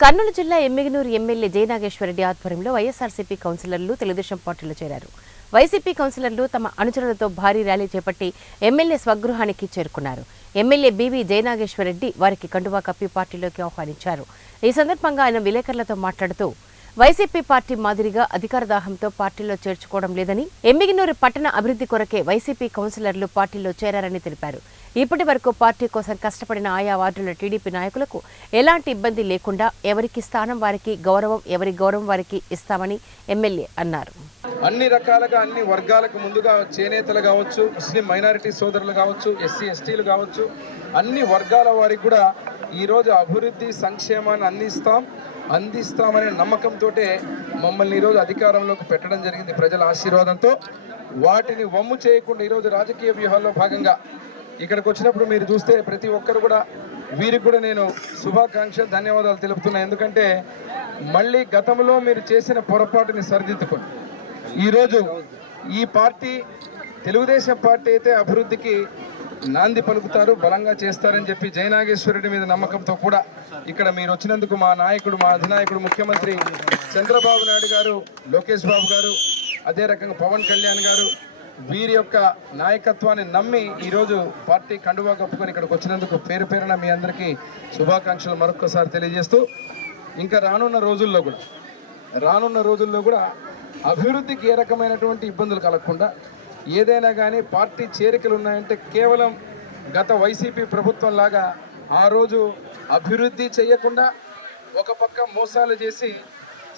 కర్నూలు జిల్లా ఎమ్మిగనూరు ఎమ్మెల్యే జయనాగేశ్వరరెడ్డి ఆధ్వర్యంలో వైఎస్ఆర్సీపీ కౌన్సిలర్లు తెలుగుదేశం పార్టీలో చేరారు. వైసీపీ కౌన్సిలర్లు తమ అనుచరులతో భారీ ర్యాలీ చేపట్టి ఎమ్మెల్యే స్వగృహానికి చేరుకున్నారు. ఎమ్మెల్యే బీవీ జయనాగేశ్వరరెడ్డి వారికి కండువా కప్పి పార్టీలోకి ఆహ్వానించారు. ఈ సందర్భంగా ఆయన విలేకరులతో మాట్లాడుతూ వైసీపీ పార్టీ మాదిరిగా అధికార దాహంతో పార్టీలో చేర్చుకోవడం లేదని, ఎమ్మిగనూరు పట్టణ అభివృద్ధి కొరకే వైసీపీ కౌన్సిలర్లు పార్టీలో చేరారని తెలిపారు. ఇప్పటి వరకు పార్టీ కోసం కష్టపడిన ఆయా వార్డుల టీడీపీ నాయకులకు ఎలాంటి ఇబ్బంది లేకుండా ఎవరికి స్థానం వారికి, గౌరవం ఎవరి గౌరవం వారికి ఇస్తామని ఎమ్మెల్యే అన్నారు. అన్ని రకాలుగా అన్ని వర్గాలకు ముందుగా చేనేతలు కావచ్చు, ముస్లిం మైనారిటీ సోదరులు కావచ్చు, ఎస్సీ ఎస్టీలు కావచ్చు, అన్ని వర్గాల వారికి కూడా ఈరోజు అభివృద్ధి సంక్షేమాన్ని అందిస్తామనే నమ్మకంతో మమ్మల్ని ఈరోజు అధికారంలోకి పెట్టడం జరిగింది. ప్రజల ఆశీర్వాదంతో వాటిని వమ్ము చేయకుండా ఈరోజు రాజకీయ వ్యూహాల్లో భాగంగా ఇక్కడికి వచ్చినప్పుడు మీరు చూస్తే ప్రతి ఒక్కరు కూడా వీరికి కూడా నేను శుభాకాంక్షలు ధన్యవాదాలు తెలుపుతున్నా. ఎందుకంటే మళ్ళీ గతంలో మీరు చేసిన పొరపాటుని సరిదిద్దుకొని ఈరోజు ఈ పార్టీ తెలుగుదేశం పార్టీ అయితే అభివృద్ధికి నాంది పలుకుతారు, బలంగా చేస్తారని చెప్పి జయనాగేశ్వరరెడ్డి మీద నమ్మకంతో కూడా ఇక్కడ మీరు వచ్చినందుకు మా నాయకుడు, మా అధినాయకుడు ముఖ్యమంత్రి చంద్రబాబు నాయుడు గారు, లోకేష్ బాబు గారు, అదే రకంగా పవన్ కళ్యాణ్ గారు వీరి యొక్క నాయకత్వాన్ని నమ్మి ఈరోజు పార్టీ కండువా కప్పుకొని ఇక్కడికి వచ్చినందుకు పేరు పేరున మీ అందరికీ శుభాకాంక్షలు మరొకసారి తెలియజేస్తూ, ఇంకా రానున్న రోజుల్లో కూడా అభివృద్ధికి ఏ రకమైనటువంటి ఇబ్బందులు కలగకుండా ఏదైనా కానీ పార్టీ చేరికలు ఉన్నాయంటే కేవలం గత వైసీపీ ప్రభుత్వం లాగా ఆ రోజు అభివృద్ధి చేయకుండా ఒక పక్క మోసాలు చేసి